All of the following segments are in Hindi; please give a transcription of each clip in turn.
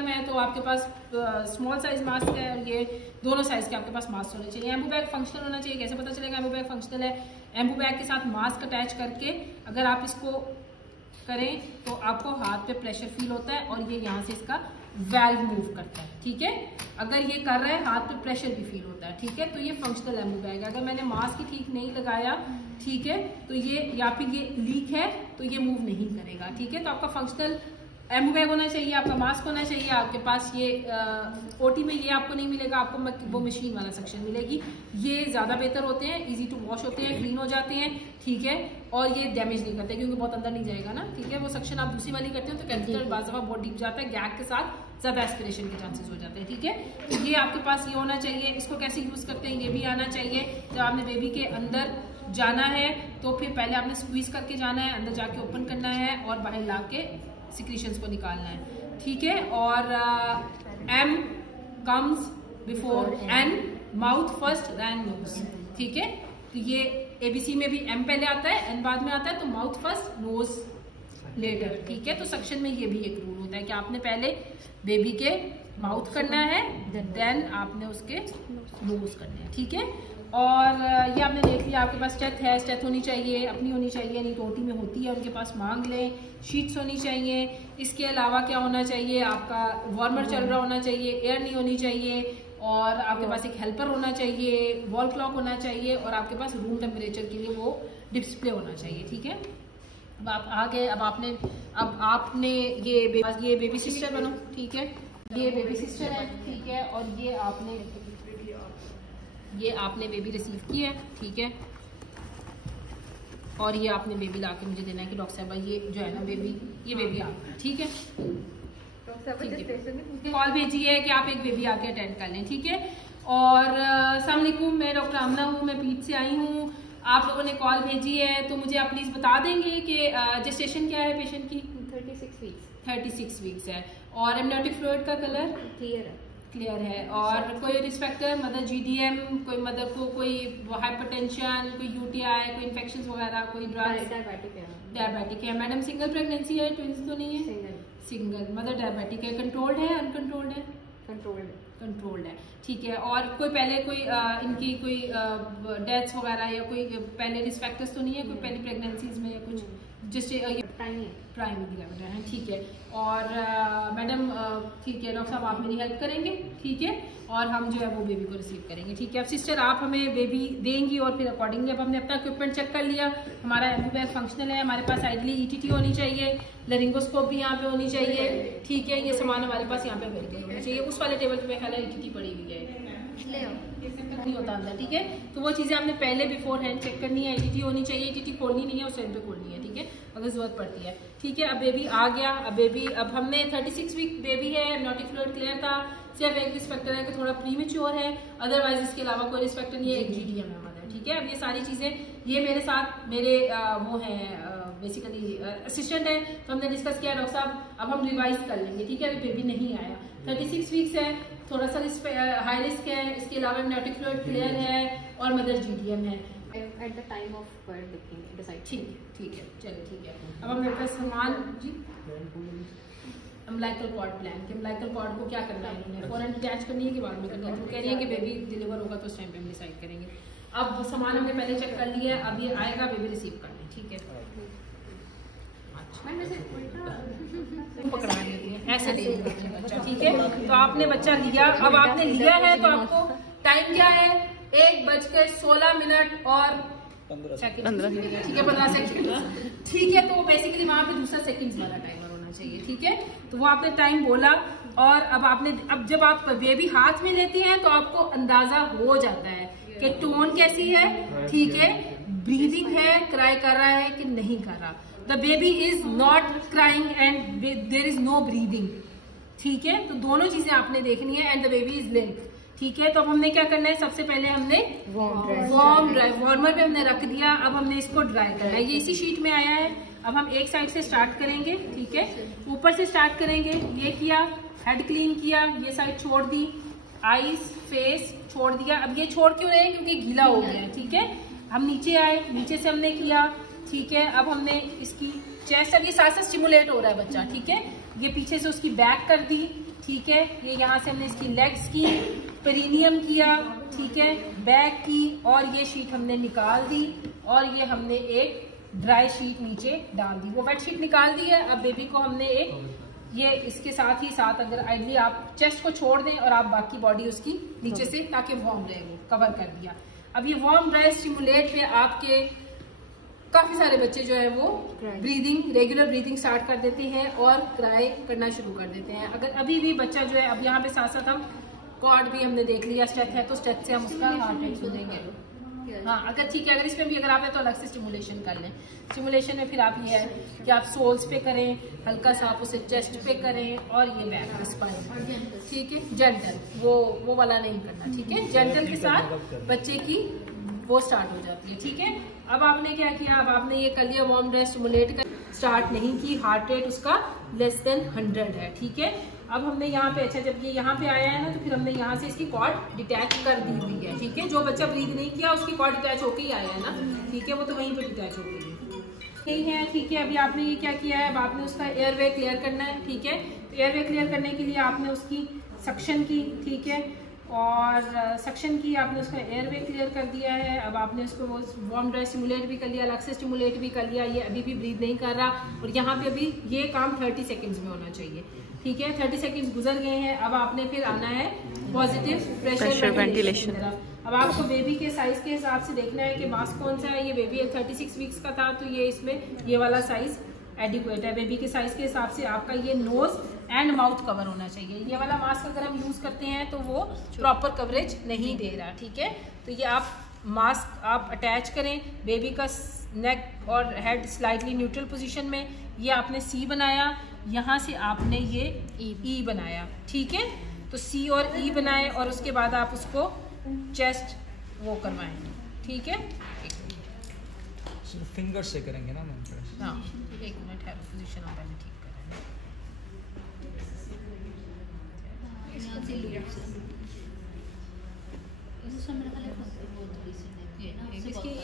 मीडियम है तो आपके पास स्मॉल साइज मास्क है, और ये दोनों साइज के आपके पास मास्क होने चाहिए। एम्बू बैग फंक्शनल होना चाहिए। कैसे पता चलेगा एम्बू बैग फंक्शनल है? एम्बू बैग के साथ मास्क अटैच करके अगर आप इसको करें तो आपको हाथ पे प्रेशर फील होता है और ये यहाँ से इसका वेल्व मूव करता है, ठीक है। अगर ये कर रहा है हाथ पे प्रेशर भी फील होता है, ठीक है, तो ये फंक्शनल एम्बू बैग है। अगर मैंने मास्क ठीक नहीं लगाया, ठीक है, तो ये या फिर ये लीक है तो ये मूव नहीं करेगा, ठीक है। तो आपका फंक्शनल एम्बू बैग होना चाहिए, आपका मास्क होना चाहिए, आपके पास ये ओटी में ये आपको नहीं मिलेगा, आपको वो मशीन वाला सेक्शन मिलेगी। ये ज्यादा बेहतर होते हैं, इजी टू वॉश होते हैं, क्लीन हो जाते हैं, ठीक है, और ये डैमेज नहीं करते क्योंकि बहुत अंदर नहीं जाएगा ना, ठीक है। वो सेक्शन आप दूसरी वाली करते हो तो कैपिटल बाज दफा बहुत डीप जाता है, गैग के साथ ज्यादा एस्पिरेशन के चांसेस हो जाते हैं, ठीक है। तो ये आपके पास ये होना चाहिए। इसको कैसे यूज करते हैं ये भी आना चाहिए। जब आपने बेबी के अंदर जाना है तो फिर पहले आपने स्क्वीज करके जाना है, अंदर जाके ओपन करना है और बाहर ला के सिक्रीशंस को निकालना है, ठीक है। और M comes before N, mouth first then nose, ठीक है। तो ये एबीसी में भी एम पहले आता है, एन बाद में आता है, तो माउथ फर्स्ट नोज लेटर, ठीक है। तो सेक्शन में ये भी एक रूल होता है कि आपने पहले बेबी के माउथ करना है, देन आपने उसके नोज करने हैं, ठीक है। और ये आपने देख लिया, आपके पास स्टेथ है, स्टेथ होनी चाहिए, अपनी होनी चाहिए, नहीं तो ओटी में होती है उनके पास मांग लें। शीट्स होनी चाहिए। इसके अलावा क्या होना चाहिए, आपका वार्मर चल रहा होना चाहिए, एयर नहीं होनी चाहिए, और आपके पास एक हेल्पर होना चाहिए, वॉल क्लॉक होना चाहिए, और आपके पास रूम टेम्परेचर के लिए वो डिस्प्ले होना चाहिए, ठीक है। अब आप आ गए, अब आपने ये बेबी सिस्टर बनो, ठीक है, ये बेबी सिस्टर है, ठीक है, और ये आपने बेबी रिसीव की है, ठीक है, और ये आपने बेबी लाके मुझे देना है कि डॉक्टर साहब ये जो है ना बेबी, ये बेबी आपका, ठीक है। कॉल भेजी है कि आप एक बेबी आके अटेंड कर लें, ठीक है। और अस्सलाम वालेकुम, मैं डॉक्टर आमना हूँ, मैं पीठ से आई हूँ। आप लोगों ने कॉल भेजी है तो मुझे आप प्लीज बता देंगे कि जेस्टेशन क्या है पेशेंट की? 36 वीक्स है। और एमनियोटिक फ्लूइड का कलर क्लियर है। और कोई रिस्क फैक्टर, मदर जीडीएम, कोई मदर को कोई हाइपरटेंशन, कोई यूटीआई, कोई इन्फेक्शंस वगैरह, कोई डायबिटिक है। मैडम सिंगल प्रेगनेंसी है, ट्विंस तो नहीं है? सिंगल। मदर डायबिटिक है। कंट्रोल्ड है अनकंट्रोल्ड है? कंट्रोल्ड है, ठीक है। और कोई इनकी कोई डेथ्स वगैरह या कोई पहले रिस्क फैक्टर्स तो नहीं है कोई पहली प्रेगनेंसीज में या कुछ? जैसे प्राइमरी लेवल है, ठीक है। और मैडम ठीक है, डॉक्टर साहब आप मेरी हेल्प करेंगे, ठीक है, और हम जो है वो बेबी को रिसीव करेंगे, ठीक है। अब सिस्टर आप हमें बेबी देंगी और फिर अकॉर्डिंगली अब हमने अपना इक्विपमेंट चेक कर लिया, हमारा एम्बू बैग फंक्शनल है, हमारे पास आइडली ईटीटी होनी चाहिए, लरिंगोस्कोप भी यहाँ पे होनी चाहिए, ठीक है। ये सामान हमारे पास यहाँ पे अवेलेबल होना चाहिए। उस वाले टेबल पे ख्याल है ईटीटी पड़ी हुई है, नहीं होता अंदर, ठीक है। तो वो चीजें हमने पहले बिफोर हैंड चेक करनी है। ईटीटी होनी चाहिए, ईटीटी खोलनी नहीं है, उस टाइम पे खोलनी है, ठीक है, अगर जरूरत पड़ती है, ठीक है। अब बेबी आ गया। अब हमने 36 वीक बेबी है, एमनियोटिक फ्लूइड क्लियर था, सिर्फ एक रिस्क फैक्टर है कि थोड़ा प्रीमेच्योर है, अदरवाइज इसके अलावा कोई रिस्क फैक्टर नहीं है, एक जीडीएम है मदर, ठीक है। अब ये सारी चीजें ये मेरे साथ मेरे वो हैं बेसिकली असिस्टेंट है, तो हमने डिस्कस किया डॉक्टर साहब अब हम रिवाइज कर लेंगे, ठीक है। अभी बेबी नहीं आया, 36 वीक्स है, थोड़ा सा हाई रिस्क है, इसके अलावा एमनियोटिक फ्लूइड क्लियर है और मदर जीडीएम है। At the time of birth decide, ठीक है, चलिए ठीक है। अब हम मेरे पास सामान जी अम्बिलिकल कॉर्ड प्लान के अम्बिलिकल कॉर्ड को क्या करना है, इन्होंने फौरन अटैच करनी है कि बाद में करनी है, तो कह रही है कि बेबी डिलीवर होगा तो उस टाइम पे हम डिसाइड करेंगे। अब सामान हमने पहले चेक कर लिया है, अब ये आएगा बेबी रिसीव करने, ठीक है। पकड़ा लेती है ऐसे ले बच्चा, ठीक है। तो आपने बच्चा लिया, अब आपने लिया है तो आपको टाइम क्या है 1:16 और 15 सेकंड, ठीक है, 15 सेकंड, ठीक है। तो बेसिकली वहां पे दूसरा सेकंड्स वाला टाइमर होना चाहिए, ठीक है। तो वो आपने टाइम बोला और अब जब आप बेबी हाथ में लेती हैं तो आपको अंदाजा हो जाता है कि टोन कैसी है, ठीक है, ब्रीदिंग है, क्राई कर रहा है कि नहीं कर रहा। The baby is not crying and there is no breathing, ठीक है। तो दोनों चीजें आपने देखनी है and the baby is link, ठीक है। तो अब हमने क्या करना है, सबसे पहले हमने वार्मर पे हमने रख दिया, अब हमने इसको ड्राई करना है, ये इसी शीट में आया है। अब हम एक साइड से स्टार्ट करेंगे, ठीक है, ऊपर से स्टार्ट करेंगे, ये किया, हेड क्लीन किया, ये साइड छोड़ दी, आईज फेस छोड़ दिया। अब ये छोड़ क्यों रहे हैं, क्योंकि गीला हो गया है, ठीक है। हम नीचे आए, नीचे से हमने किया, ठीक है। अब हमने इसकी चेस्ट अब ये साथ साथ स्टिमुलेट हो रहा है बच्चा, ठीक है। ये पीछे से उसकी बैक कर दी, ठीक है। ये यहाँ से हमने इसकी लेग्स की, पेरिनियम किया, ठीक है, बैक की, और ये शीट हमने निकाल दी, और ये हमने एक ड्राई शीट नीचे डाल दी। वो वेट शीट निकाल दी है। अब बेबी को हमने एक ये इसके साथ ही साथ अगर आइडली आप चेस्ट को छोड़ दें और आप बाकी बॉडी उसकी नीचे से ताकि वार्म रहे, वो कवर कर दिया। अब ये वार्म ड्राई स्टिमुलेट में आपके काफी सारे बच्चे जो है वो ब्रीदिंग, रेगुलर ब्रीदिंग स्टार्ट कर देते हैं और क्राई करना शुरू कर देते हैं। अगर अभी भी बच्चा जो है, अब यहाँ पे साथ साथ हम कॉर्ड भी हमने देख लिया, स्टेप है तो स्टेप से हम उसका हार्ट रेट सुनेंगे। हाँ, अगर ठीक है, अगर इसमें भी अगर आप है तो अलग से स्टिमुलेशन कर लें। स्टिमुलेशन में फिर आप ये है कि आप सोल्स पे करें, हल्का सा आप उसे चेस्ट पे करें, और ये बैक पे स्पाइन, ठीक है, जेंटल, वो वाला नहीं करना, ठीक है। जेंटल के साथ बच्चे की वो स्टार्ट हो जाती है, ठीक है। अब आपने क्या किया, अब आपने ये कर लिया वार्म ड्राई स्टिमुलेट कर, स्टार्ट नहीं की, हार्ट रेट उसका लेस देन 100 है, ठीक है। अब हमने यहाँ पे, अच्छा जब ये यहाँ पे आया है ना, तो फिर हमने यहाँ से इसकी कॉर्ड डिटैच कर दी हुई है, ठीक है। जो बच्चा ब्रीथ नहीं किया उसकी कॉर्ड डिटैच होके ही आया है ना, ठीक है, वो तो वहीं पे डिटैच हो गई यही है, ठीक है। अभी आपने ये क्या किया है, अब आपने उसका एयरवे क्लियर करना है, ठीक है। तो एयरवे क्लियर करने के लिए आपने उसकी सक्शन की, ठीक है, और सक्शन की आपने उसका एयरवे क्लियर कर दिया है। अब आपने उसको वो वार्म ड्राई स्टिमुलेट भी कर लिया, अलग से स्टिमुलेट भी कर लिया, ये अभी भी ब्रीथ नहीं कर रहा, और यहाँ पे अभी ये काम 30 सेकेंड्स में होना चाहिए, ठीक है। 30 सेकेंड्स गुजर गए हैं। अब आपने फिर आना है पॉजिटिव प्रेशर वेंटिलेशन की तरफ। अब आपको बेबी के साइज के हिसाब से देखना है कि मास्क कौन सा है। ये बेबी 36 वीक्स का था, तो ये इसमें ये वाला साइज एडिक्वेट है। बेबी के साइज के हिसाब से आपका ये नोज एंड माउथ कवर होना चाहिए। ये वाला मास्क अगर हम यूज करते हैं तो वो प्रॉपर कवरेज नहीं दे रहा, ठीक है। तो ये आप मास्क आप अटैच करें, बेबी का नेक और हेड स्लाइटली न्यूट्रल पोजीशन में। ये आपने सी बनाया, यहाँ से आपने ये ई बनाया, ठीक है। तो सी और ई बनाए, और उसके बाद आप उसको चेस्ट वो करवाएं, ठीक है। फिंगर से करेंगे ना मैम? हाँ, एक मिनट है, पोजीशन हम पहले ठीक करेंगे।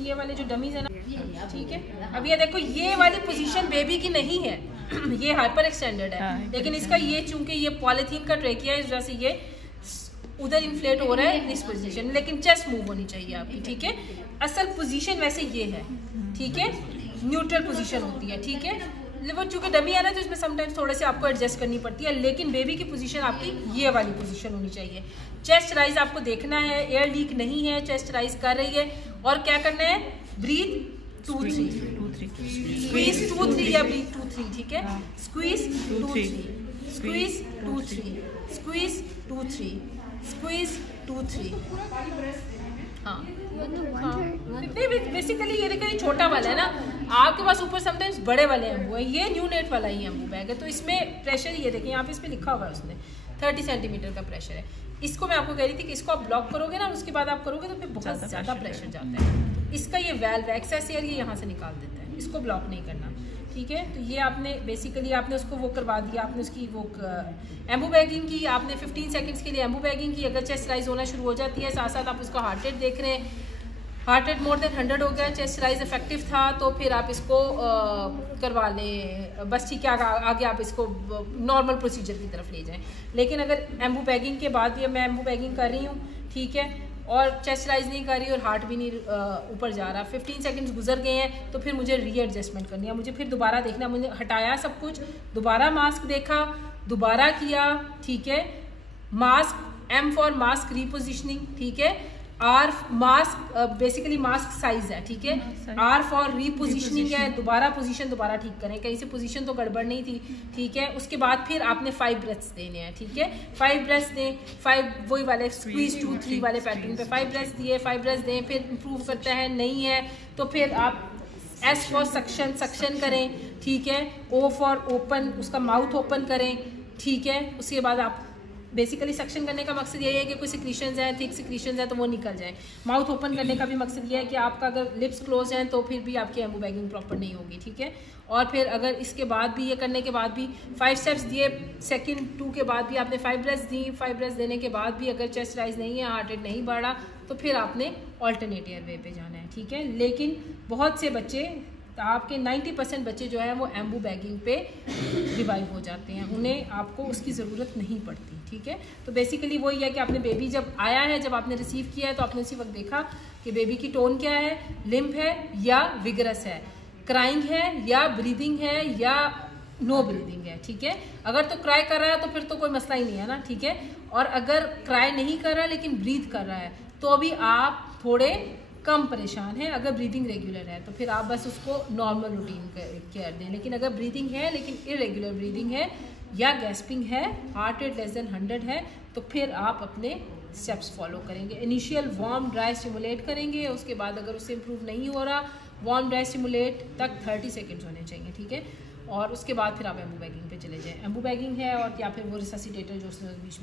ये वाले जो डमीज है ना, ठीक है। अब ये देखो, ये वाली पोजीशन बेबी की नहीं है, ये हाइपर एक्सटेंडेड है, लेकिन इसका ये चूंकि ये पॉलिथीन का ट्रेकिया है, इस वजह से ये उधर इन्फ्लेट हो रहा है इस पोजीशन, लेकिन चेस्ट मूव होनी चाहिए आपकी, ठीक है। असल पोजीशन वैसे ये है, ठीक है, न्यूट्रल पोजीशन होती है, ठीक है। वो चूंकि डमी है ना, तो इसमें समटाइम्स थोड़े से आपको एडजस्ट करनी पड़ती है, लेकिन बेबी की पोजीशन आपकी ये वाली पोजीशन होनी चाहिए। चेस्ट राइज आपको देखना है, एयर लीक नहीं है, चेस्ट राइज कर रही है, और क्या करना है, ब्रीथ 2-3, स्क्वीज 2-3 या ब्रीथ 2-3, ठीक है। Squeeze 2-3, squeeze 2-3, squeeze 2-3, squeeze 2-3। हाँ, बेसिकली ये देखो, ये छोटा वाला है ना, आपके पास ऊपर समटाइम्स बड़े वाले एम्बू है, ये न्यू नेट वाला ही एम्बू बैग है, तो इसमें प्रेशर ये देखिए, यहाँ पे इस पे लिखा हुआ है उसने 30 सेंटीमीटर का प्रेशर है। इसको मैं आपको कह रही थी कि इसको आप ब्लॉक करोगे ना, उसके बाद आप करोगे तो फिर बहुत ज़्यादा प्रेशर जाता है। इसका ये वेल्व एक्सेस एयर ये यहाँ से निकाल देता है, इसको ब्लॉक नहीं करना, ठीक है। तो ये आपने बेसिकली आपने उसको वो करवा दिया, आपने उसकी वो एम्बू बैगिंग की, आपने 15 सेकंड्स के लिए एम्बू बैगिंग की। अगर चेस्ट राइज होना शुरू हो जाती है, साथ साथ आप उसका हार्ट रेट देख रहे हैं, हार्ट रेट मोर देन 100 हो गया, चेस्ट राइज इफेक्टिव था, तो फिर आप इसको करवा लें, बस ठीक है। आगे आप इसको नॉर्मल प्रोसीजर की तरफ ले जाएं। लेकिन अगर एम्बू बैगिंग के बाद भी मैं एम्बू बैगिंग कर रही हूँ, ठीक है, और चेस्ट राइज नहीं कर रही और हार्ट भी नहीं ऊपर जा रहा, 15 सेकंड्स गुजर गए हैं, तो फिर मुझे रीएडजस्टमेंट करनी है, मुझे फिर दोबारा देखना, मुझे हटाया सब कुछ, दोबारा मास्क देखा, दोबारा किया, ठीक है। Mask M for mask repositioning, ठीक है। R mask basically mask size है, ठीक है। आर फॉर रीपोजिशनिंग है, दोबारा पोजीशन दोबारा ठीक करें, कहीं से पोजीशन तो गड़बड़ नहीं थी, ठीक है। उसके बाद फिर आपने 5 ब्रेथ्स देने हैं, ठीक है। 5 ब्रेथ्स दें, 5 वही वाले स्क्वीज 2-3 वाले पैटर्न पे 5 ब्रेथ्स दिए, 5 ब्रेथ्स दें, फिर इंप्रूव करता है, नहीं है तो फिर आप एस फॉर सक्शन, सक्शन करें, ठीक है। ओ फॉर ओपन, उसका माउथ ओपन करें, ठीक है। उसके बाद आप बेसिकली सक्शन करने का मकसद ये है कि कोई सिक्रीशंस हैं, थिक सिक्रीशंस हैं, तो वो निकल जाए। माउथ ओपन करने का भी मकसद ये है कि आपका अगर लिप्स क्लोज हैं तो फिर भी आपकी एम्बू बैगिंग प्रॉपर नहीं होगी, ठीक है। और फिर अगर इसके बाद भी ये करने के बाद भी 5 स्टेप्स दिए, सेकंड 2 के बाद भी आपने 5 ब्रेथ्स दी, 5 ब्रेथ्स देने के बाद भी अगर चेस्ट राइज नहीं है, हार्ट रेट नहीं बढ़ा, तो फिर आपने ऑल्टरनेट एयरवे पे जाना है, ठीक है। लेकिन बहुत से बच्चे आपके 90% बच्चे जो है वो एम्बू बैगिंग पे रिवाइव हो जाते हैं, उन्हें आपको उसकी ज़रूरत नहीं पड़ती। ठीक है, तो बेसिकली वही है कि आपने बेबी जब आया है, जब आपने रिसीव किया है, तो आपने उसी वक्त देखा कि बेबी की टोन क्या है, लिम्प है या विगरस है, क्राइंग है या ब्रीदिंग है या नो ब्रीदिंग है। ठीक है, अगर तो क्राई कर रहा है तो फिर तो कोई मसला ही नहीं है ना। ठीक है, और अगर क्राई नहीं कर रहा है लेकिन ब्रीथ कर रहा है तो अभी आप थोड़े कम परेशान है। अगर ब्रीदिंग रेगुलर है तो फिर आप बस उसको नॉर्मल रूटीन केयर दें, लेकिन अगर ब्रीदिंग है लेकिन इरेगुलर ब्रीदिंग है या गैस्पिंग है, हार्ट रेट लेस देन 100 है, तो फिर आप अपने स्टेप्स फॉलो करेंगे। इनिशियल वार्म ड्राई स्टिमुलेट करेंगे, उसके बाद अगर उससे इम्प्रूव नहीं हो रहा, वार्म ड्राई स्टिमुलेट तक 30 सेकेंड्स होने चाहिए। ठीक है, और उसके बाद फिर आप एम्बू बैगिंग पे चले जाएं। एम्बू बैगिंग है और या फिर वो रिससिटेटर जो उसने बीच में